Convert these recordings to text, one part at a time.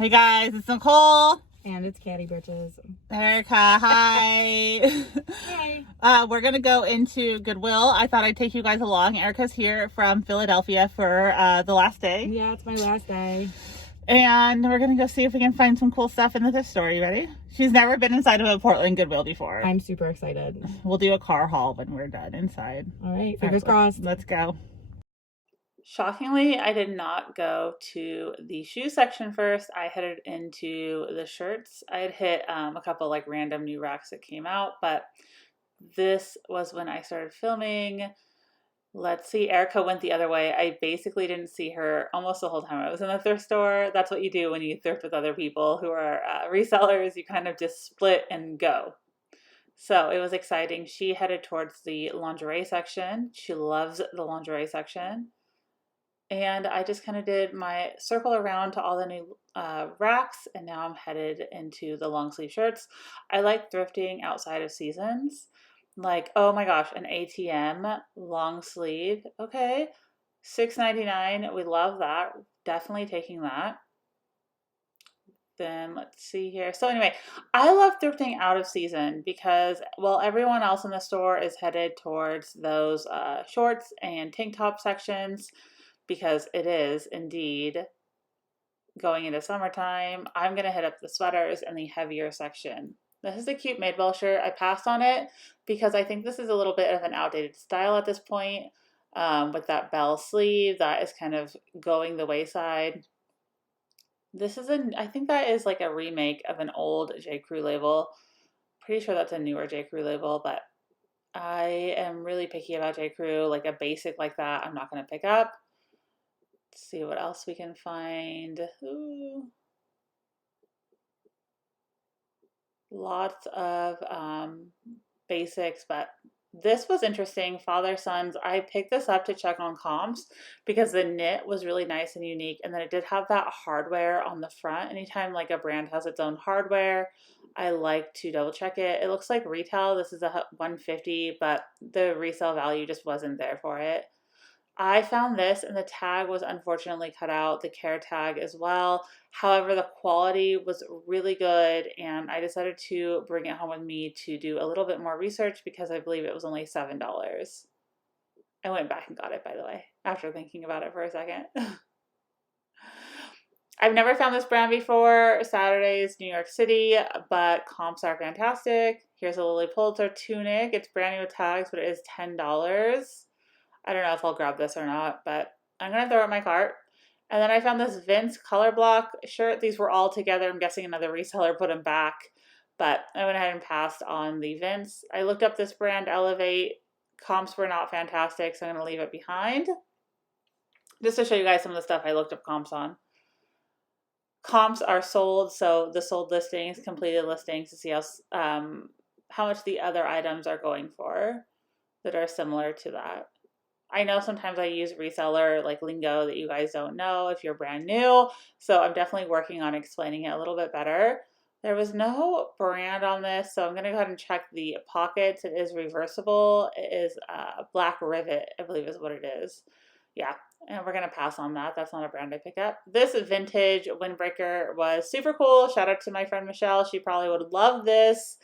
Hey guys, it's Nicole. And it's Caddy Britches. Erica, hi. Hi. We're going to go into Goodwill. I thought I'd take you guys along. Erica's here from Philadelphia for the last day. Yeah, it's my last day. And we're going to go see if we can find some cool stuff in the thrift store. You ready? She's never been inside of a Portland Goodwill before. I'm super excited. We'll do a car haul when we're done inside. All right, fingers crossed. Let's go. Shockingly, I did not go to the shoe section first. I headed into the shirts. I had hit a couple like random new racks that came out, but this was when I started filming. Let's see, Erica went the other way. I basically didn't see her almost the whole time I was in the thrift store. That's what you do when you thrift with other people who are resellers. You kind of just split and go. So it was exciting. She headed towards the lingerie section. She loves the lingerie section. And I just kind of did my circle around to all the new racks, and now I'm headed into the long sleeve shirts. I like thrifting outside of seasons. Like, oh my gosh, an ATM long sleeve. Okay, $6.99. We love that. Definitely taking that. Then let's see here. So anyway, I love thrifting out of season because, well, everyone else in the store is headed towards those shorts and tank top sections. Because it is indeed going into summertime. I'm going to hit up the sweaters and the heavier section. This is a cute Madewell shirt. I passed on it because I think this is a little bit of an outdated style at this point with that bell sleeve that is kind of going the wayside. This is I think that is like a remake of an old J. Crew label. Pretty sure that's a newer J. Crew label, but I am really picky about J. Crew. Like a basic like that, I'm not going to pick up. Let's see what else we can find. Ooh. Lots of basics, but this was interesting. Father Sons. I picked this up to check on comps because the knit was really nice and unique, and then it did have that hardware on the front. Anytime like a brand has its own hardware, I like to double check it. It looks like retail. This is a $150, but the resale value just wasn't there for it. I found this and the tag was unfortunately cut out, the care tag as well. However, the quality was really good and I decided to bring it home with me to do a little bit more research because I believe it was only $7. I went back and got it, by the way, after thinking about it for a second. I've never found this brand before. Saturdays, New York City, but comps are fantastic. Here's a Lily Pulitzer tunic. It's brand new with tags, but it is $10. I don't know if I'll grab this or not, but I'm going to throw it in my cart. And then I found this Vince color block shirt. These were all together. I'm guessing another reseller put them back, but I went ahead and passed on the Vince. I looked up this brand, Elevate. Comps were not fantastic, so I'm going to leave it behind. Just to show you guys some of the stuff I looked up comps on. Comps are sold, so the sold listings, completed listings to see how much the other items are going for that are similar to that. I know sometimes I use reseller like lingo that you guys don't know if you're brand new, so I'm definitely working on explaining it a little bit better. There was no brand on this, so I'm going to go ahead and check the pockets. It is reversible. It is Black Rivet, I believe is what it is. Yeah, and we're going to pass on that. That's not a brand I pick up. This vintage windbreaker was super cool. Shout out to my friend Michelle. She probably would love this,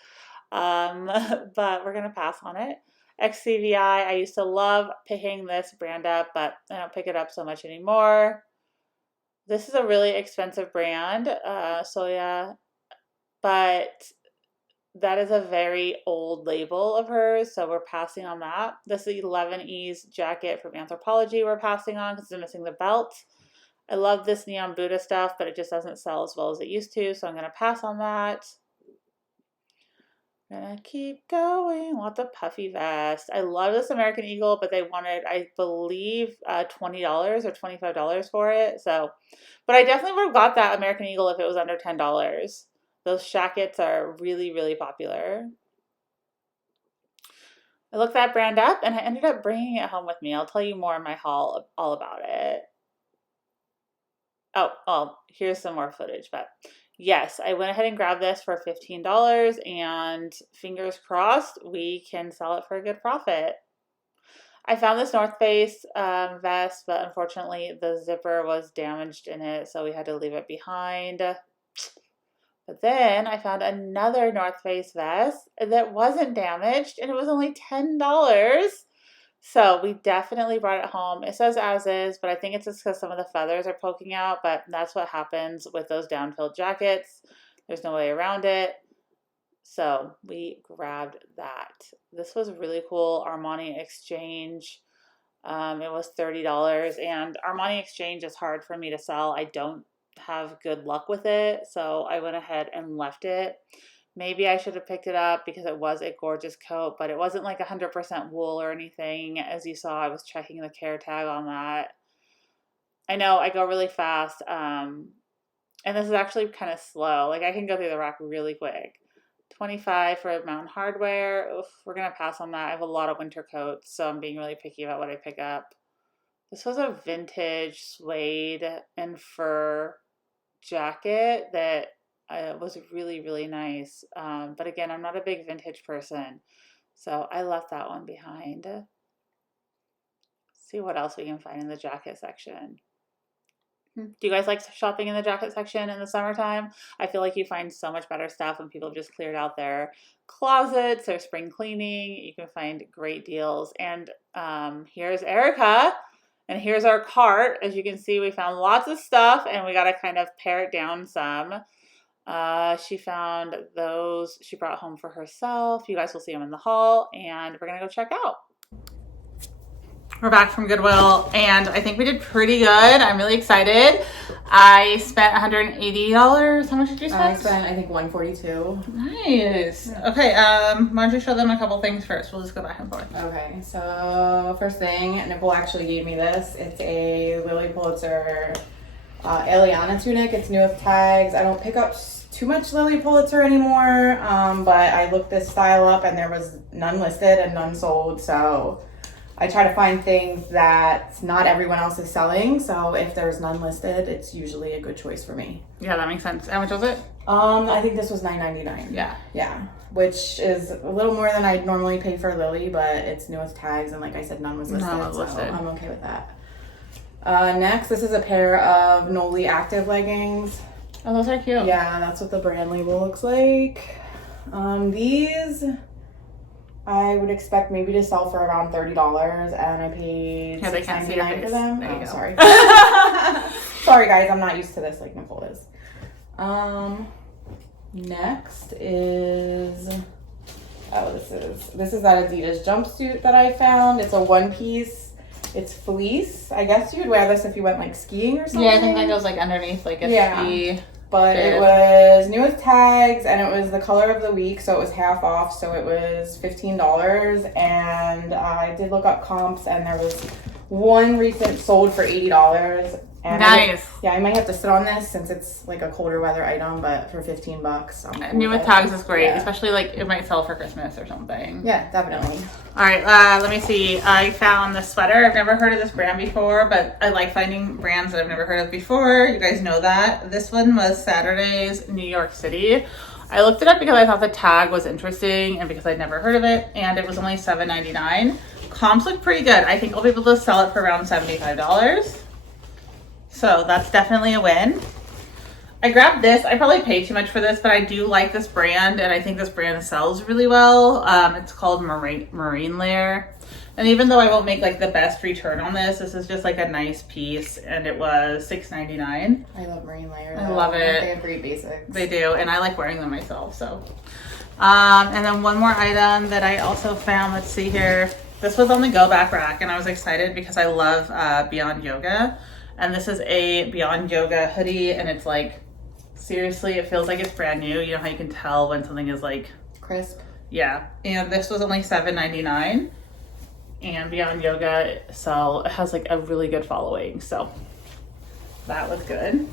but we're going to pass on it. XCVI, I used to love picking this brand up, but I don't pick it up so much anymore. This is a really expensive brand, Soya, but that is a very old label of hers, so we're passing on that. This is 11E's jacket from Anthropology we're passing on because it's missing the belt. I love this Neon Buddha stuff, but it just doesn't sell as well as it used to, so I'm going to pass on that. Gonna keep going. Lots of puffy vest. I love this American Eagle, but they wanted, I believe, $20 or $25 for it. So, but I definitely would have got that American Eagle if it was under $10. Those shackets are really, really popular. I looked that brand up and I ended up bringing it home with me. I'll tell you more in my haul all about it. Oh, well, here's some more footage, but yes, I went ahead and grabbed this for $15 and fingers crossed we can sell it for a good profit. I found this North Face vest, but unfortunately the zipper was damaged in it, so we had to leave it behind. But then I found another North Face vest that wasn't damaged, and it was only $10. So we definitely brought it home. It says as is, but I think it's just because some of the feathers are poking out, but that's what happens with those down-filled jackets. There's no way around it. So we grabbed that. This was really cool. Armani Exchange. It was $30, and Armani Exchange is hard for me to sell. I don't have good luck with it, so I went ahead and left it. Maybe I should have picked it up because it was a gorgeous coat, but it wasn't like 100% wool or anything. As you saw, I was checking the care tag on that. I know I go really fast, and this is actually kind of slow. Like I can go through the rack really quick. $25 for Mountain Hardware. Oof, we're going to pass on that. I have a lot of winter coats, so I'm being really picky about what I pick up. This was a vintage suede and fur jacket that was really, really nice. But again, I'm not a big vintage person, so I left that one behind. See what else we can find in the jacket section. Do you guys like shopping in the jacket section in the summertime? I feel like you find so much better stuff when people have just cleared out their closets or spring cleaning. You can find great deals. And here's Erica. And here's our cart. As you can see, we found lots of stuff, and we got to kind of pare it down some. She found those she brought home for herself. You guys will see them in the haul, and we're going to go check out. We're back from Goodwill, and I think we did pretty good. I'm really excited. I spent $180. How much did you spend? I spent, I think, $142. Nice. Okay, why don't you show them a couple things first? We'll just go back and forth. Okay, so first thing, Nicole actually gave me this. It's a Lily Pulitzer Eliana tunic. It's new with tags. I don't pick up too much Lily Pulitzer anymore, but I looked this style up, and there was none listed and none sold, so I try to find things that not everyone else is selling, so if there's none listed, it's usually a good choice for me. Yeah, that makes sense. How much was it? I think this was $9.99. Yeah, which is a little more than I'd normally pay for Lily, but it's new with tags, and like I said, none was listed, so I'm okay with that. Next, this is a pair of Noli Active leggings. Oh, those are cute. Yeah, that's what the brand label looks like. These I would expect maybe to sell for around $30, and I paid $6.99 for them. There you go. Sorry. Sorry guys, I'm not used to this like Nicole is. Next is this is that Adidas jumpsuit that I found. It's a one piece. It's fleece. I guess you would wear this if you went like skiing or something. Yeah, I think that goes like underneath like a ski. But it was new with tags, and it was the color of the week, so it was half off, so it was $15. And I did look up comps, and there was one recent sold for $80. And nice. I might have to sit on this since it's like a colder weather item, but for $15, I'm cool new with tags is great, especially like it might sell for Christmas or something. Yeah, definitely. All right, let me see. I found this sweater. I've never heard of this brand before, but I like finding brands that I've never heard of before. You guys know that. This one was Saturday's New York City. I looked it up because I thought the tag was interesting and because I'd never heard of it, and it was only $7.99. Comps look pretty good. I think I'll be able to sell it for around $75. So that's definitely a win. I grabbed this. I probably paid too much for this, but I do like this brand, and I think this brand sells really well. It's called Marine Layer. And even though I won't make like the best return on this, this is just like a nice piece, and it was $6.99. I love Marine Layer. I love it. They have great basics. They do, and I like wearing them myself. So, and then one more item that I also found. Let's see here. This was on the Go Back rack, and I was excited because I love Beyond Yoga. And this is a Beyond Yoga hoodie, and it's like, seriously, it feels like it's brand new. You know how you can tell when something is like crisp? Yeah. And this was only $7.99. And Beyond Yoga has like a really good following. So that was good.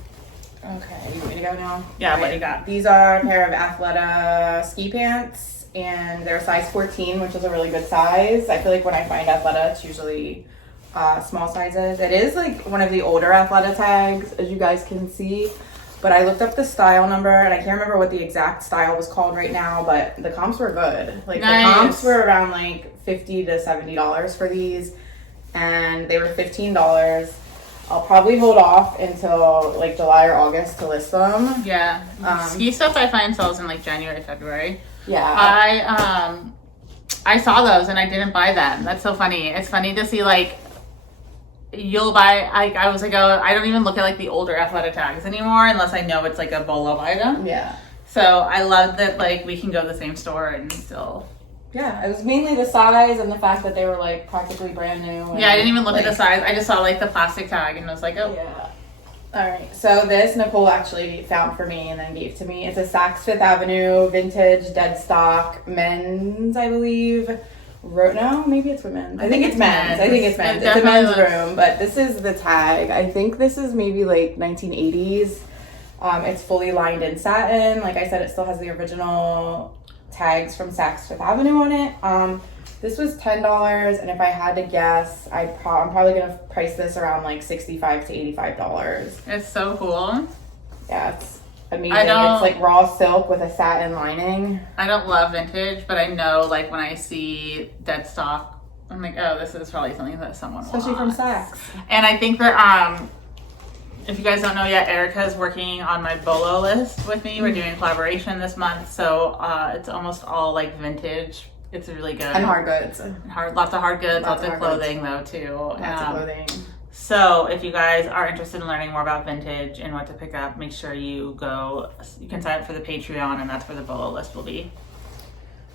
Okay, you want me to go now? Yeah, what you got? These are a pair of Athleta ski pants, and they're size 14, which is a really good size. I feel like when I find Athleta, it's usually small sizes. It is like one of the older Athleta tags, as you guys can see, but I looked up the style number, and I can't remember what the exact style was called right now, but the comps were good. Like nice. The comps were around like $50 to $70 for these. and they were $15. I'll probably hold off until like July or August to list them. Yeah. Ski stuff I find sells in like January, February. Yeah. I saw those and I didn't buy them. That's so funny. It's funny to see like you'll buy. I was like, oh, I don't even look at like the older Athleta tags anymore unless I know it's like a bolo item. Yeah. So I love that like we can go to the same store and still. Yeah, it was mainly the size and the fact that they were like practically brand new. Yeah, I didn't even look at the size. I just saw like the plastic tag and I was like, oh. Yeah. All right, so this Nicole actually found for me and then gave to me. It's a Saks Fifth Avenue vintage dead stock men's, I believe. No, maybe it's women's. I think it's men's. I think it's men's. It's a men's room, but this is the tag. I think this is maybe like 1980s. It's fully lined in satin. Like I said, it still has the original tags from Saks Fifth Avenue on it. This was $10, and if I had to guess, I'm probably gonna price this around like $65 to $85. It's so cool. Yeah, it's amazing. It's like raw silk with a satin lining. I don't love vintage, but I know like when I see dead stock, I'm like, oh, this is probably something that someone wants. Especially from Saks. And I think that if you guys don't know yet, Erica's working on my bolo list with me. We're doing a collaboration this month, so it's almost all like vintage. It's really good. And hard goods. Lots of hard goods, lots of clothing though too. Lots of clothing. So if you guys are interested in learning more about vintage and what to pick up, make sure you can sign up for the Patreon, and that's where the bolo list will be.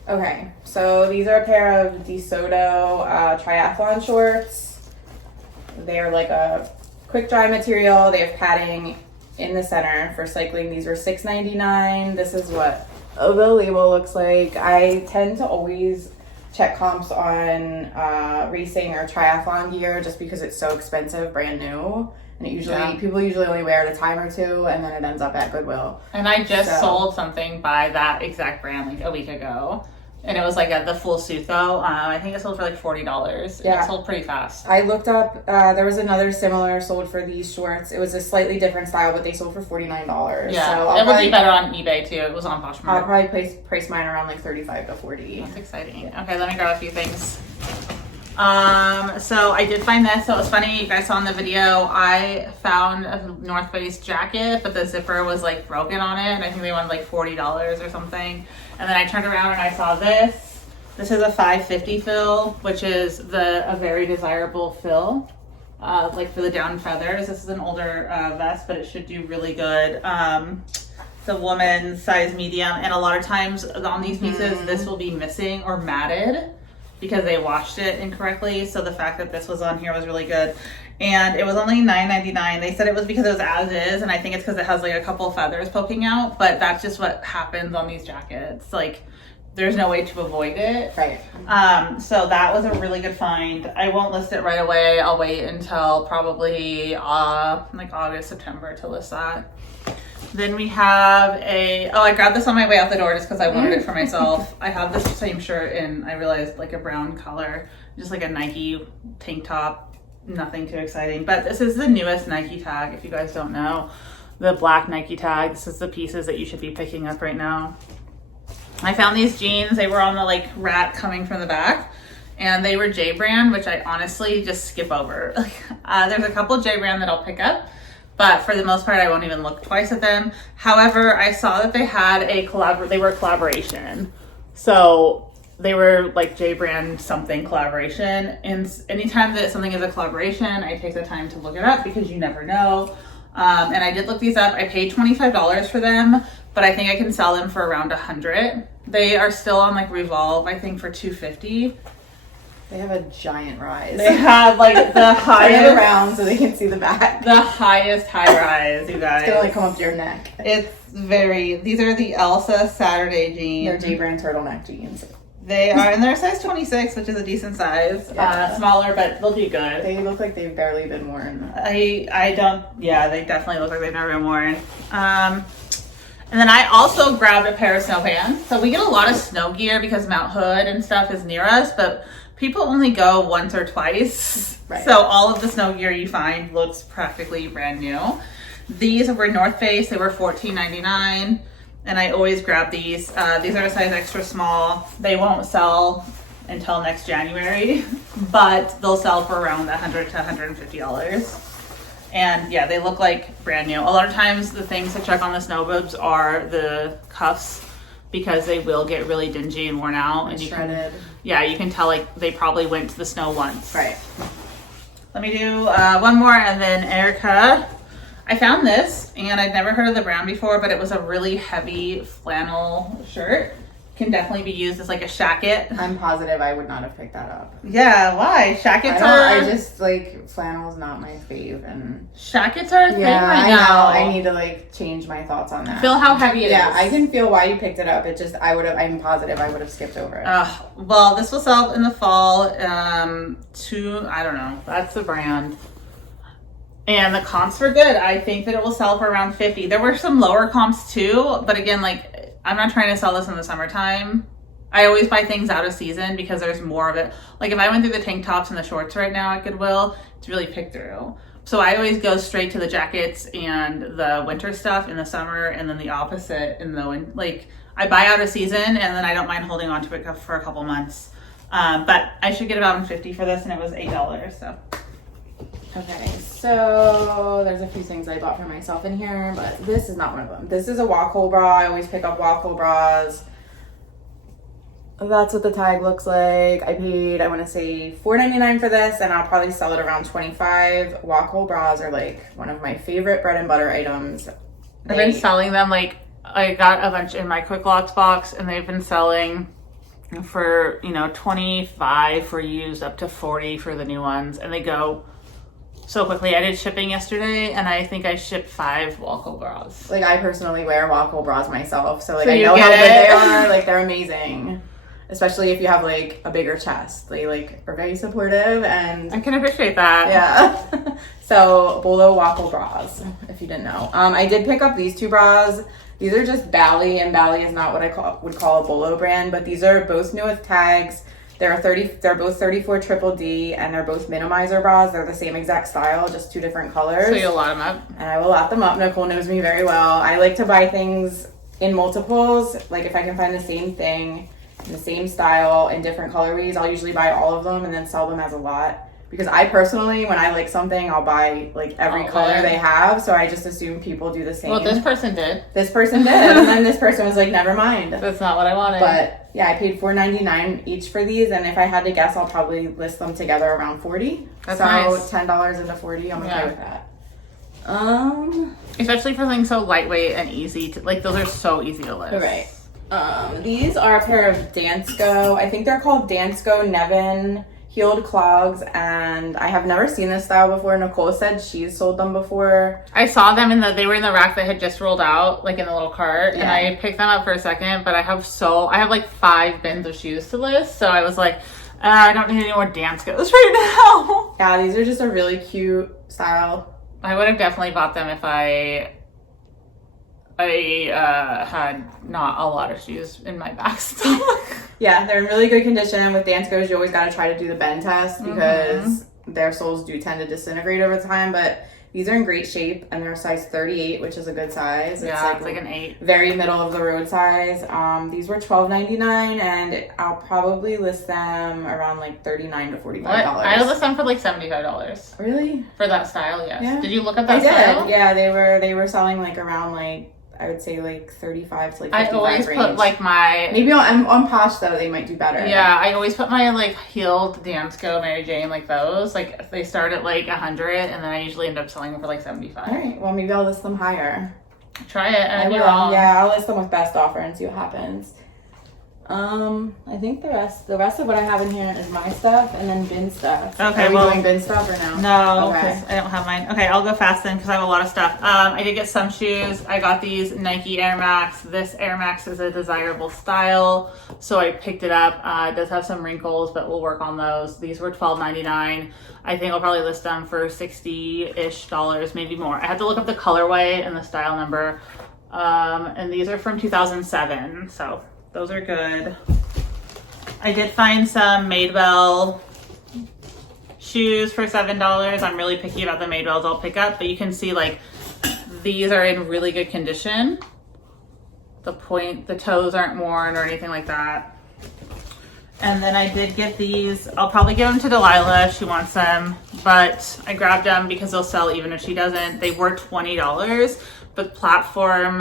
Okay, so these are a pair of DeSoto triathlon shorts. They're like a quick dry material. They have padding in the center for cycling. These were $6.99. This is what the label looks like. I tend to always check comps on racing or triathlon gear just because it's so expensive, brand new. And people usually only wear it a time or two, and then it ends up at Goodwill. And I just sold something by that exact brand like a week ago. And it was like the full suit though. I think it sold for like $40. Yeah. It sold pretty fast. I looked up, there was another similar sold for these shorts. It was a slightly different style, but they sold for $49. Yeah, so it would be better on eBay too. It was on Poshmark. I'll probably price mine around like $35 to $40. That's exciting. Yeah. Okay, let me grab a few things. So I did find this. So it was funny, you guys saw in the video, I found a North Face jacket, but the zipper was like broken on it, and I think they wanted like $40 or something. And then I turned around and I saw this. This is a 550 fill, which is a very desirable fill, like for the down feathers. This is an older vest, but it should do really good. The woman's size medium, and a lot of times on these pieces, this will be missing or matted because they washed it incorrectly. So the fact that this was on here was really good. And it was only $9.99. They said it was because it was as is, and I think it's because it has like a couple feathers poking out, but that's just what happens on these jackets. Like, there's no way to avoid it. Right. So that was a really good find. I won't list it right away. I'll wait until probably like August, September to list that. Then we have I grabbed this on my way out the door just because I wanted it for myself. I have this same shirt in, I realized, like a brown color, just like a Nike tank top. Nothing too exciting, but this is the newest Nike tag. If you guys don't know, the black Nike tag, this is the pieces that you should be picking up right now. I found these jeans. They were on the like rat coming from the back, and they were J brand, which I honestly just skip over. There's a couple J brand that I'll pick up, but for the most part, I won't even look twice at them. However, I saw that they had they were a collaboration. So they were like J brand something collaboration. And anytime that something is a collaboration, I take the time to look it up because you never know. And I did look these up. I paid $25 for them, but I think I can sell them for around $100. They are still on like Revolve, I think, for $250. They have a giant rise. They have like the highest. Turn it around so they can see the back. The highest high rise, you guys. It's gonna like come up to your neck. These are the Elsa Saturday jeans. They're J brand turtleneck jeans. They are, and they're size 26, which is a decent size. Yeah. Smaller, but they'll do good. They look like they've barely been worn. They definitely look like they've never been worn. And then I also grabbed a pair of snow pants. So we get a lot of snow gear because Mount Hood and stuff is near us, but people only go once or twice. Right. So all of the snow gear you find looks practically brand new. These were North Face. They were $14.99. And I always grab these. These are a size extra small. They won't sell until next January, but they'll sell for around $100 to $150. And yeah, they look like brand new. A lot of times the things to check on the snow bibs are the cuffs, because they will get really dingy and worn out. And you shredded. You can tell like they probably went to the snow once. Right. Let me do one more, and then Erica. I found this, and I'd never heard of the brand before, but it was a really heavy flannel shirt. Can definitely be used as like a shacket. I'm positive I would not have picked that up. Yeah, why? Shackets I just like flannel's not my fave, and shackets are a thing right now. now. I need to like change my thoughts on that. Feel how heavy it is. Yeah, I can feel why you picked it up. It just I'm positive I would have skipped over it. Well, this will sell in the fall. I don't know. That's the brand. And the comps were good. I think that it will sell for around 50. There were some lower comps too, but again, like, I'm not trying to sell this in the summertime. I always buy things out of season because there's more of it. Like if I went through the tank tops and the shorts right now at Goodwill, it's really picked through. So I always go straight to the jackets and the winter stuff in the summer, and then the opposite in the like I buy out of season, and then I don't mind holding on to it for a couple months. But I should get about $50 for this, and it was $8. So. Okay, so there's a few things I bought for myself in here, but this is not one of them. This is a walk hole bra. I always pick up walk hole bras. That's what the tag looks like. I paid, I want to say $4.99 for this, and I'll probably sell it around $25. Walk hole bras are like one of my favorite bread and butter items. I've been selling them, like I got a bunch in my Quick Lots box, and they've been selling for, $25 for used, up to $40 for the new ones, and they go so quickly. I did shipping yesterday, and I think I shipped 5 walk hole bras. Like I personally wear walk hole bras myself, so like So I know how good they are. Like they're amazing, especially if you have like a bigger chest. They like are very supportive, and I can appreciate that. Yeah. So Bolo walk hole bras, if you didn't know. I did pick up these 2 bras. These are just Bally, and Bally is not what I would call a Bolo brand, but these are both new with tags. They're both 34 triple D, and they're both minimizer bras. They're the same exact style, just 2 different colors. So you'll lot them up? And I will lot them up. Nicole knows me very well. I like to buy things in multiples. Like if I can find the same thing in the same style in different colorways, I'll usually buy all of them and then sell them as a lot. Because I personally, when I like something, I'll buy like every color they have. So I just assume people do the same. Well, this person did. This person did. And then this person was like, never mind. That's not what I wanted. But yeah, I paid $4.99 each for these. And if I had to guess, I'll probably list them together around $40. That's so nice. $10 into $40. I'm okay with that. Especially for something so lightweight and easy to, like, those are so easy to lift. Right. These are a pair of Dansko. I think they're called Dansko Nevin heeled clogs, and I have never seen this style before. Nicole said she's sold them before. I saw them they were in the rack that had just rolled out, like in the little cart, and I picked them up for a second, but I have like 5 bins of shoes to list, so I was like, I don't need any more Danskos right now. Yeah, these are just a really cute style. I would have definitely bought them if I had not a lot of shoes in my back stock. Yeah, they're in really good condition. With Danskos, you always got to try to do the bend test because their soles do tend to disintegrate over time, but these are in great shape, and they're size 38, which is a good size. It's like an 8. Very middle of the road size. These were $12.99, and I'll probably list them around like $39 to $45. I list them for like $75. Really? For that style, yes. Yeah. Did you look at that style? I did. Yeah, they were selling like around like, I would say like 35 to like 55 I always range. put like my... Maybe on Posh though, they might do better. Yeah, I always put my like heeled Dansko Mary Jane, like those. Like they start at like 100, and then I usually end up selling them for like 75. All right, well maybe I'll list them higher. Try it. I will. Yeah, I'll list them with best offer and see what happens. I think the rest of what I have in here is my stuff and then bin stuff. Okay, Are we doing bin stuff or no? No, because I don't have mine. Okay, I'll go fast then because I have a lot of stuff. I did get some shoes. I got these Nike Air Max. This Air Max is a desirable style, so I picked it up. It does have some wrinkles, but we'll work on those. These were $12.99. I think I'll probably list them for $60-ish, maybe more. I had to look up the colorway and the style number. And these are from 2007, so those are good. I did find some Madewell shoes for $7. I'm really picky about the Madewells I'll pick up, but you can see like these are in really good condition. The toes aren't worn or anything like that. And then I did get these. I'll probably give them to Delilah if she wants them, but I grabbed them because they'll sell even if she doesn't. They were $20, but platform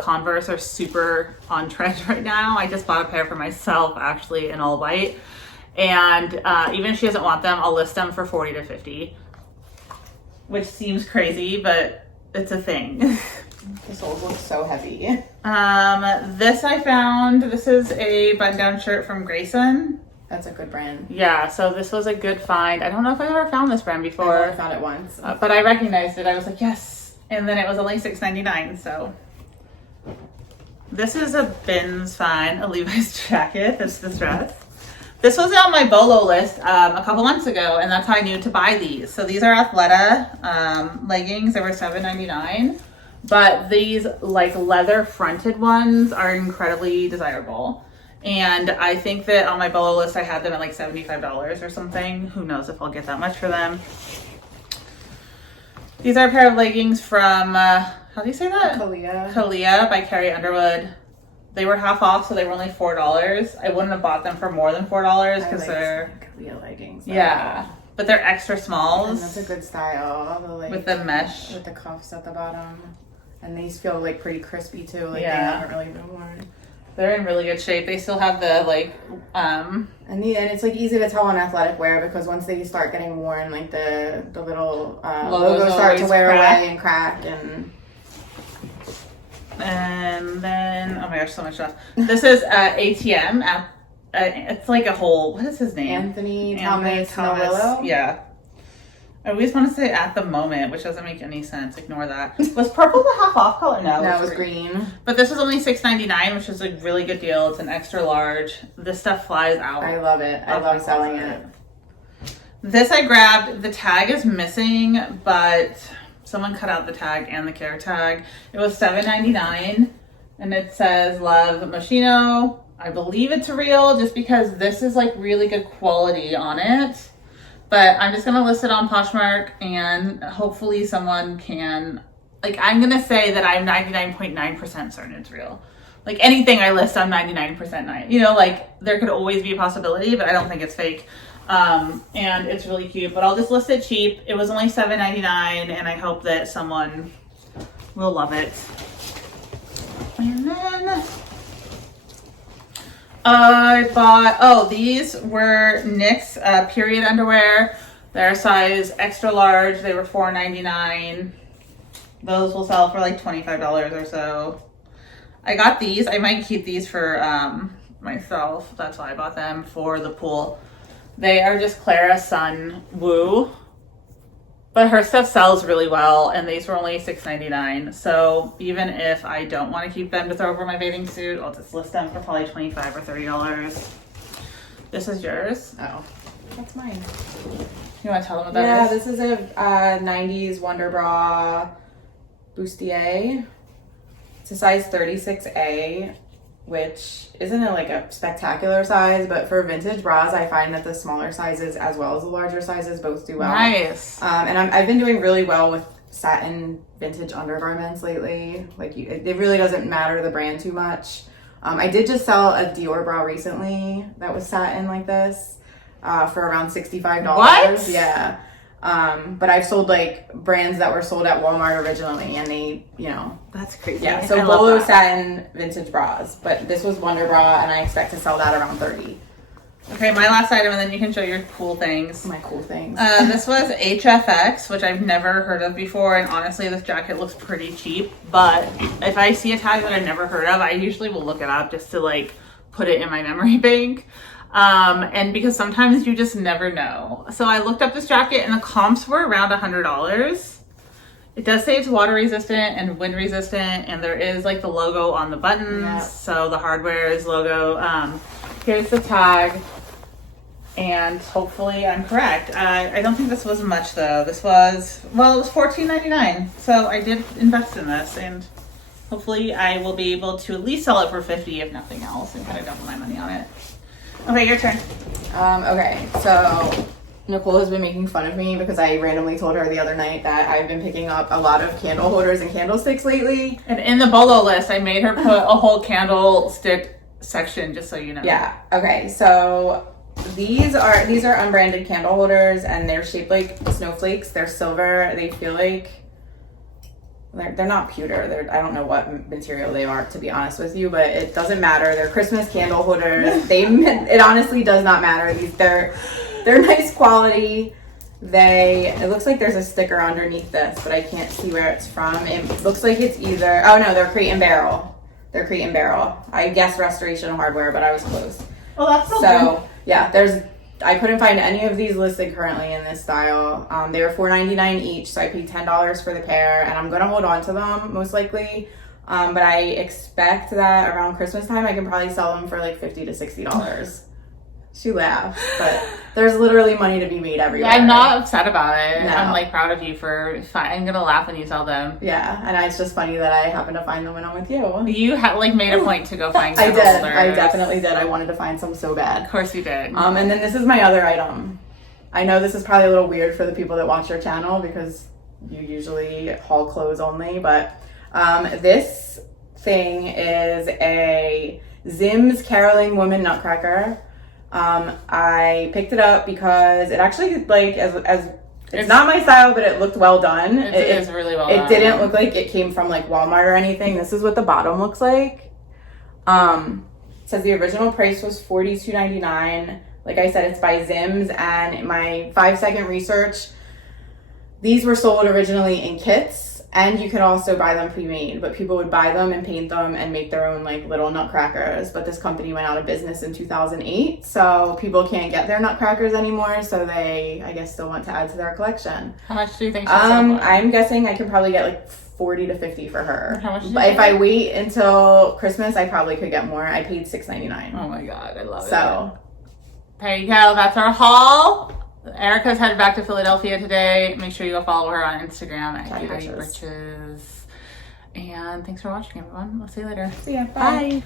Converse are super on trend right now. I just bought a pair for myself, actually, in all white. And even if she doesn't want them, I'll list them for $40 to $50, which seems crazy, but it's a thing. The soles look so heavy. This I found. This is a button-down shirt from Grayson. That's a good brand. Yeah, so this was a good find. I don't know if I've ever found this brand before. I only found it once. But I recognized it. I was like, yes. And then it was only $6.99, so. This is a Bins find, a Levi's jacket that's distressed. This was on my Bolo list a couple months ago, and that's how I knew to buy these. So these are Athleta leggings. They were $7.99. But these like leather fronted ones are incredibly desirable. And I think that on my Bolo list, I had them at like $75 or something. Who knows if I'll get that much for them. These are a pair of leggings from, how do you say that? Kalia by Carrie Underwood. They were half off, so they were only $4. I wouldn't have bought them for more than $4 because they're Kalia leggings. Yeah, but they're extra smalls. And that's a good style. With the mesh. With the cuffs at the bottom. And these feel like pretty crispy too. Like yeah. They haven't really been worn. They're in really good shape. They still have the like and it's like easy to tell on athletic wear because once they start getting worn, like the little logos start to wear away and crack and then oh my gosh, so much stuff. This is ATM. It's like a whole, what is his name? Anthony Thomas. Novillo? Yeah. I always want to say at the moment, which doesn't make any sense. Ignore that. Was purple the half off color? No, it was green. But this was only $6.99, which is a really good deal. It's an extra large. This stuff flies out. I love it. I love selling it. This I grabbed. The tag is missing, but someone cut out the tag and the care tag. It was $7.99, and it says Love Moschino. I believe it's real just because this is like really good quality on it. But I'm just going to list it on Poshmark and hopefully someone can, like, I'm going to say that I'm 99.9% certain it's real. Like anything I list, I'm 99% you know, like there could always be a possibility, but I don't think it's fake. And it's really cute, but I'll just list it cheap. It was only $7.99 and I hope that someone will love it. And then I bought, these were NYX period underwear. They're size extra large. They were $4.99. Those will sell for like $25 or so. I got these. I might keep these for myself. That's why I bought them for the pool. They are just Clara Sun Woo. But her stuff sells really well, and these were only $6.99. So even if I don't want to keep them to throw over my bathing suit, I'll just list them for probably $25 or $30. This is yours. Oh, that's mine. You want to tell them what that is? Yeah, this is a 90s Wonder Bra bustier. It's a size 36A, which isn't a spectacular size, but for vintage bras, I find that the smaller sizes as well as the larger sizes both do well. Nice. And I've been doing really well with satin vintage undergarments lately. Like it really doesn't matter the brand too much. I did just sell a Dior bra recently that was satin like this for around $65. What? Yeah. But I've sold like brands that were sold at Walmart originally, and they, that's crazy. Yeah, so Bolo satin vintage bras, but this was Wonder Bra, and I expect to sell that around $30. Okay, my last item, and then you can show your cool things. My cool things. This was HFX, which I've never heard of before, and honestly, this jacket looks pretty cheap, but if I see a tag that I've never heard of, I usually will look it up just to put it in my memory bank. And because sometimes you just never know. So I looked up this jacket and the comps were around $100. It does say it's water resistant and wind resistant, and there is the logo on the buttons. Yep. So the hardware is logo. Here's the tag, and hopefully I'm correct. I don't think this was much though. This was, it was $14.99. So I did invest in this, and hopefully I will be able to at least sell it for $50 if nothing else, and kind of double my money on it. Okay, your turn. Okay, so Nicole has been making fun of me because I randomly told her the other night that I've been picking up a lot of candle holders and candlesticks lately. And in the Bolo list, I made her put a whole candlestick section, just so you know. Yeah. Okay. So these are unbranded candle holders, and they're shaped like snowflakes. They're silver. They feel like they're not pewter. I don't know what material they are, to be honest with you, but it doesn't matter. They're Christmas candle holders. It honestly does not matter. They're nice quality. It looks like there's a sticker underneath this, but I can't see where it's from. It looks like it's either, oh no, they're Crate and Barrel. They're Crate and Barrel. I guess Restoration Hardware, but I was close. Well, that's so So good. yeah, I couldn't find any of these listed currently in this style. They were $4.99 each, so I paid $10 for the pair, and I'm gonna hold on to them most likely. But I expect that around Christmas time I can probably sell them for like $50 to $60. She laughs, but there's literally money to be made everywhere. I'm not upset about it. No. I'm like proud of you for. I'm gonna laugh when you sell them. Yeah, and it's just funny that I happen to find them when I'm with you. You like made a point to go find. I did. Holders. I definitely did. I wanted to find some so bad. Of course you did. And then this is my other item. I know this is probably a little weird for the people that watch your channel because you usually haul clothes only, but this thing is a Zim's Caroling Woman Nutcracker. I picked it up because it actually like as it's not my style, but it looked well done. It is really well done. It didn't look like it came from like Walmart or anything. This is what the bottom looks like. It says the original price was $42.99. Like I said, it's by Zim's, and in my 5-second research, these were sold originally in kits. And you could also buy them pre-made, but people would buy them and paint them and make their own like little nutcrackers. But this company went out of business in 2008, so people can't get their nutcrackers anymore. So they, I guess, still want to add to their collection. How much do you think? I'm guessing I could probably get like 40 to 50 for her. How much? But if I wait until Christmas, I probably could get more. I paid $6.99. Oh my god, I love it. So there you go. That's our haul. Erica's headed back to Philadelphia today. Make sure you go follow her on Instagram at Catty Britches. And thanks for watching, everyone. We'll see you later. See ya. Bye. Bye.